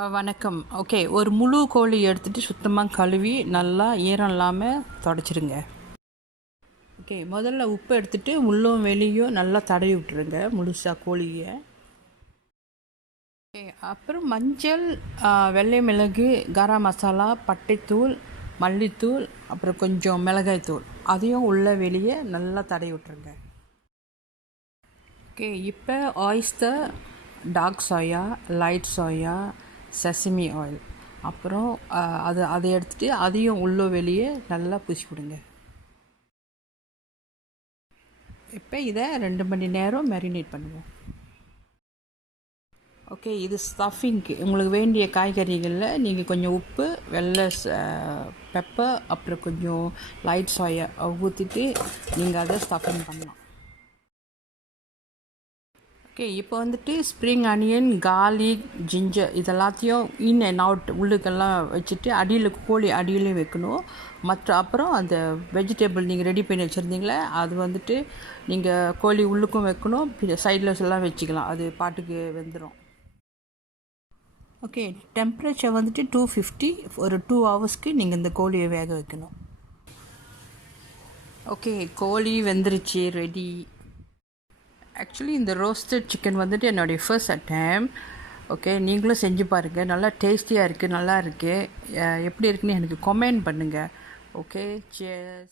வணக்கம். ஓகே, ஒரு முழு கோழி எடுத்துகிட்டு சுத்தமாக கழுவி நல்லா ஈரம் இல்லாமல் துடைச்சிருங்க. ஓகே, முதல்ல உப்பு எடுத்துகிட்டு உள்ளும் வெளியும் நல்லா தடவி விட்டுருங்க முழுசாக கோழியை. ஓகே, அப்புறம் மஞ்சள், வெள்ளை மிளகு, கரம் மசாலா, பட்டைத்தூள், மல்லித்தூள், அப்புறம் கொஞ்சம் மிளகாய்த்தூள் அதையும் உள்ளே வெளியே நல்லா தடவி விட்டுருங்க. ஓகே, இப்போ oyster, dark soya, light soya, sesame oil, அப்புறம் அதை எடுத்துகிட்டு அதையும் உள்ளே வெளியே நல்லா பூசி விடுங்க. இப்போ இதை 2 மணி நேரம் மேரினேட் பண்ணுவோம். ஓகே, இது ஸ்டஃபிங்க்கு உங்களுக்கு வேண்டிய காய்கறிகளில் நீங்கள் கொஞ்சம் உப்பு, வெள்ளை பெப்பர், அப்புறம் கொஞ்சம் லைட் சோயா ஊற்றிட்டு நீங்கள் அதை ஸ்டஃபிங் பண்ணலாம். ஓகே, இப்போ வந்துட்டு ஸ்ப்ரிங் ஆனியன், கார்லிக், ஜிஞ்சர் இதெல்லாத்தையும் இன் அண்ட் அவுட் உள்ளுக்கெல்லாம் வச்சுட்டு கோழி அடியிலையும் வைக்கணும். அப்புறம் அந்த வெஜிடபிள் நீங்கள் ரெடி பண்ணி வச்சுருந்தீங்களே அது வந்துட்டு நீங்கள் கோழி உள்ளுக்கும் வைக்கணும், சைடில் எல்லாம் வச்சுக்கலாம், அது பாட்டுக்கு வெந்துடும். ஓகே, டெம்பரேச்சர் வந்துட்டு 250, ஒரு 2 ஹவர்ஸ்க்கு நீங்கள் இந்த கோழியை வேக வைக்கணும். ஓகே, கோழி வெந்துருச்சு, ரெடி. ஆக்சுவலி இந்த ரோஸ்டட் சிக்கன் வந்துட்டு என்னுடைய ஃபர்ஸ்ட் அட்டைம். ஓகே, நீங்களும் செஞ்சு பாருங்கள், நல்லா டேஸ்டியாக இருக்குது, நல்லா இருக்குது. எப்படி இருக்குன்னு எனக்கு கமெண்ட் பண்ணுங்கள். Okay, cheers.